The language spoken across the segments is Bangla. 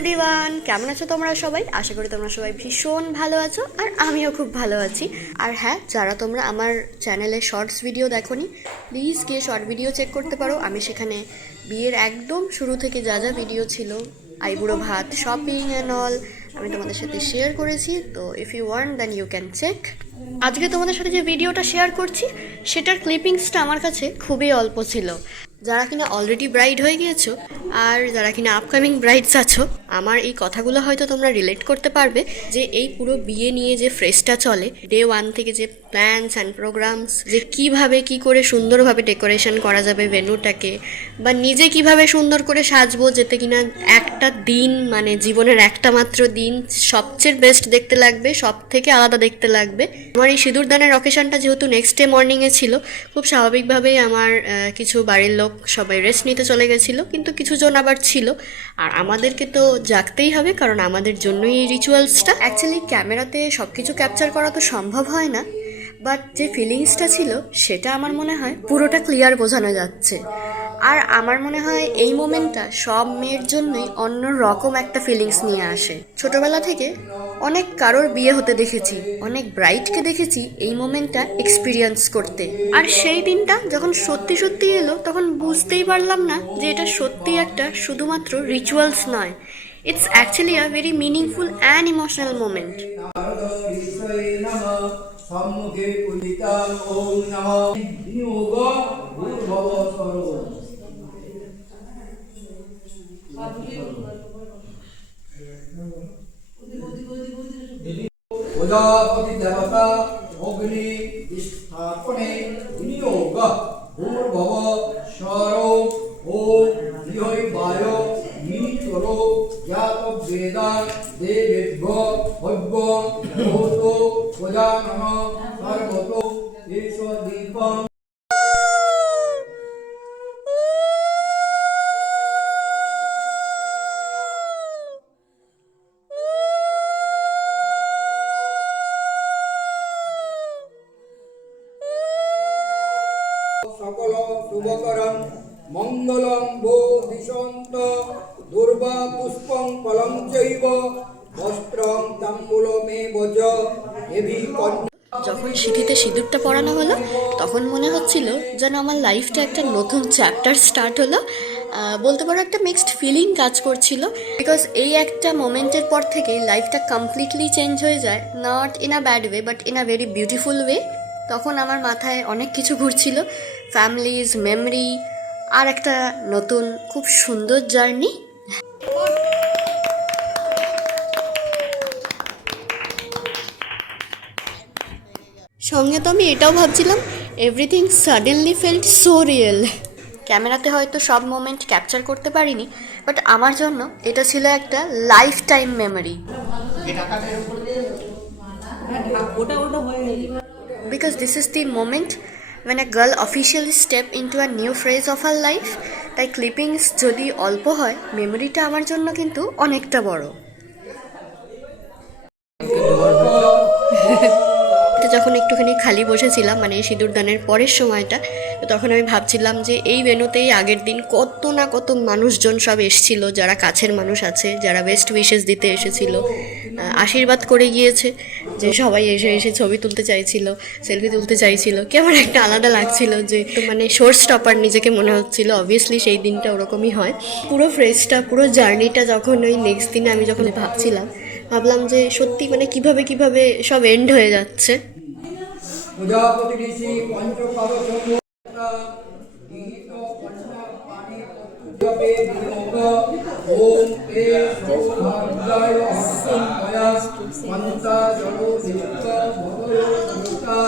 এভরিওয়ান, কেমন আছো তোমরা সবাই? আশা করি তোমরা সবাই ভীষণ ভালো আছো আর আমিও খুব ভালো আছি। আর হ্যাঁ, যারা তোমরা আমার চ্যানেলে শর্টস ভিডিও দেখোনি, প্লিজ গিয়ে শর্ট ভিডিও চেক করতে পারো। আমি সেখানে বিয়ের একদম শুরু থেকে যা যা ভিডিও ছিল, আইবুড়ো ভাত, শপিং অ্যান্ড অল, আমি তোমাদের সাথে শেয়ার করেছি। তো if you want then you can check. আজকে তোমাদের সাথে যে ভিডিওটা শেয়ার করছি সেটার ক্লিপিংসটা আমার কাছে খুবই অল্প ছিল। যারা কিনা অলরেডি ব্রাইড হয়ে গিয়েছো আর যারা কিনা আপকামিং ব্রাইডস আছো, আমার এই কথাগুলো হয়তো তোমরা রিলেট করতে পারবে যে এই পুরো বিয়ে নিয়ে যে ফ্রেজটা চলে, ডে ওয়ান থেকে যে প্ল্যানস অ্যান্ড প্রোগ্রামস, যে কিভাবে কি করে সুন্দরভাবে ডেকোরেশন করা যাবে ভেন্যুটাকে, বা নিজে কিভাবে সুন্দর করে সাজবো যেতে কিনা একটা দিন, মানে জীবনের একটা মাত্র দিন সবচেয়ে বেস্ট দেখতে লাগবে, সব থেকে আলাদা দেখতে লাগবে। আমার এই সিঁদুরদানের অকেশনটা যেহেতু নেক্সট ডে মর্নিংয়ে ছিল, খুব স্বাভাবিকভাবেই আমার কিছু বাড়ির লোক সবাই রেস্ট নিতে চলে গেছিলো, কিন্তু কিছু জন আবার ছিল। আর আমাদেরকে তো জাগতেই হবে, কারণ আমাদের জন্যই এই রিচুয়ালসটা। অ্যাকচুয়ালি ক্যামেরাতে সব কিছু ক্যাপচার করা তো সম্ভব হয় না, বাট যে ফিলিংসটা ছিল সেটা আমার মনে হয় পুরোটা ক্লিয়ার বোঝানো যাচ্ছে। আর আমার মনে হয় এই মোমেন্টটা সব মেয়ের জন্যই অন্য রকম একটা ফিলিংস নিয়ে আসে। ছোটবেলা থেকে অনেক কারোর বিয়ে হতে দেখেছি, অনেক ব্রাইডকে দেখেছি এই মোমেন্টটা এক্সপিরিয়েন্স করতে। আর সেই দিনটা যখন সত্যি সত্যি এলো, তখন বুঝতেই পারলাম না যে এটা সত্যি একটা শুধুমাত্র রিচুয়ালস নয়, it's actually a very meaningful and emotional moment. সম্মুখে পূজিতাং ওম নমঃ বিনিয়োগ ভূর্ভুবঃ স্বরঃ। প্রজাপতি দেবতা অগ্নি স্থাপনে বিনিয়োগ ভূর্ভুবঃ স্বরঃ। ওম হ্রিয় বায় মিত্রো জ্ঞাত বেদা দেবেভ্যো ভব্যো ভূতো প্রজানঃ সর্বতো ঈশ্বর দীপং। সকল শুভকরং মঙ্গলং ভো দিশন্ত দুর্বা পুষ্পং ফলং চৈব বস্ত্রং তাম্বূলমেব চ এভি কন্যা। যখন সিঁথিতে সিঁদুরটা পরানো হলো, তখন মনে হচ্ছিল যেন আমার লাইফটা একটা নতুন চ্যাপ্টার স্টার্ট হলো। বলতে পারো একটা মিক্সড ফিলিং কাজ করছিল, বিকজ এই একটা মোমেন্টের পর থেকে লাইফটা কমপ্লিটলি চেঞ্জ হয়ে যায়, not in a bad way but in a very beautiful way. তখন আমার মাথায় অনেক কিছু ঘুরছিল, ফ্যামিলিজ, মেমরি, আর একটা নতুন খুব সুন্দর জার্নি। সঙ্গে তো আমি এটাও ভাবছিলাম, everything suddenly felt so real. ক্যামেরাতে হয়তো সব মোমেন্ট ক্যাপচার করতে পারিনি, বাট আমার জন্য এটা ছিল একটা life time memory. Because this is the moment when a girl officially step into a new phase of her life. তাই ক্লিপিংস যদি অল্প হয়, মেমোরিটা আমার জন্য কিন্তু অনেকটা বড়। যখন একটুখানি খালি বসেছিলাম, মানে এই সিঁদুরদানের পরের সময়টা, তো তখন আমি ভাবছিলাম যে এই ভেন্যুতেই আগের দিন কত না কত মানুষজন সব এসেছিল, যারা কাছের মানুষ আছে, যারা বেস্ট উইশেস দিতে এসেছিল, আশীর্বাদ করে গিয়েছে, যে সবাই এসে এসে ছবি তুলতে চাইছিল, সেলফি তুলতে চাইছিল। কেমন একটা আলাদা লাগছিল, যে একটু মানে শো স্টপার নিজেকে মনে হচ্ছিল। অবভিয়াসলি সেই দিনটা ওরকমই হয়। পুরো ফ্রেজটা, পুরো জার্নিটা যখন ওই নেক্সট দিনে আমি যখন ভাবলাম যে সত্যি মানে কিভাবে কিভাবে সব এন্ড হয়ে যাচ্ছে। প্রজাপতি ঋষি পঞ্চপাদচন্দ্র গীত কন্যা পানি জপে বিনিয়োগ। ওম এ সৌভাগ্যায় অন্তময়া মন্তা জলো নিত্য ভবয় মুক্তা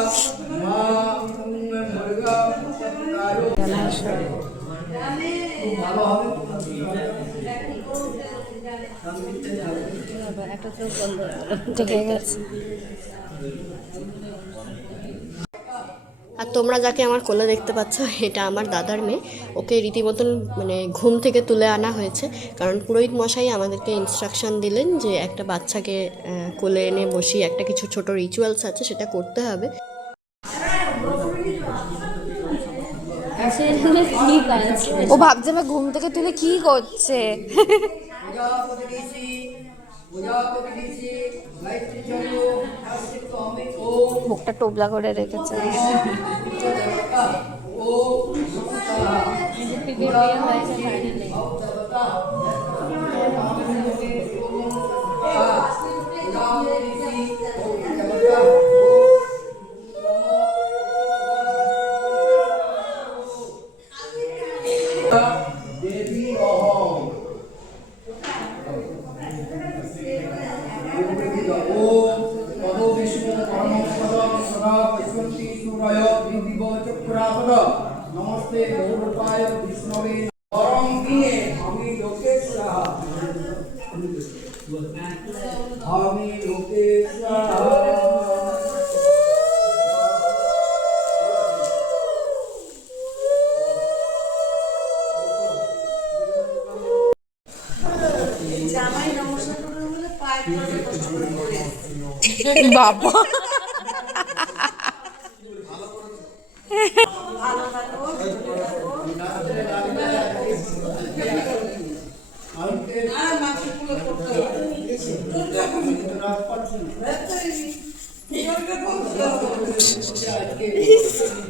মা মুর্গা কারো। ভালো হবে একটা তো বন্ধ ঠিক আছে। আর তোমরা যাকে আমার কোলে দেখতে পাচ্ছ, এটা আমার দাদার মেয়ে। ওকে রীতিমতন মানে ঘুম থেকে তুলে আনা হয়েছে, কারণ পুরোহিত মশাই আমাদেরকে ইনস্ট্রাকশন দিলেন যে একটা বাচ্চাকে কোলে এনে বসিয়ে একটা কিছু ছোট রিচুয়ালস আছে, সেটা করতে হবে। ও ভাবছে আমি ঘুম থেকে তুলে কি করছে। প্রজাপতি ঋষি গায়ত্রী চন্দ্র শাস্ত্রিত অমিত ওম মুখটা টোবলা করে রেখেছে। দেবী অহম ওম তদো বিষ্ণু পরমপদম সদা পশ্যন্তি সূরয় দিব্য চক্রাপদ নমস্তে গৌরূপায় বিষ্ণবে পরম গিয়ে আমি লোকেশ সাহা আমি লোকেশ সাহা বাবা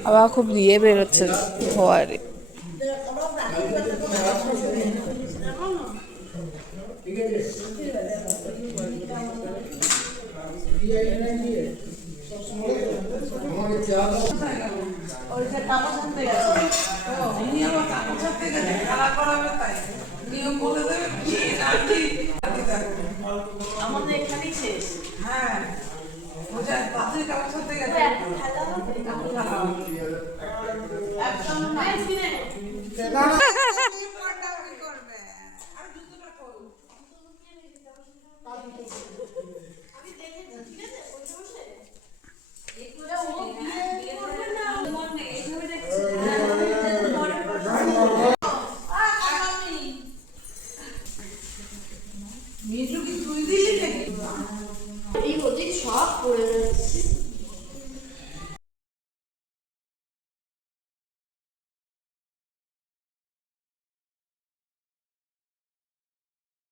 আবার খুব দিয়ে বেরোচ্ছে ধোয়ারে। আমাদের এখানেই শেষ। হ্যাঁ পাশের কারোর সাথে গেছে এই সব করে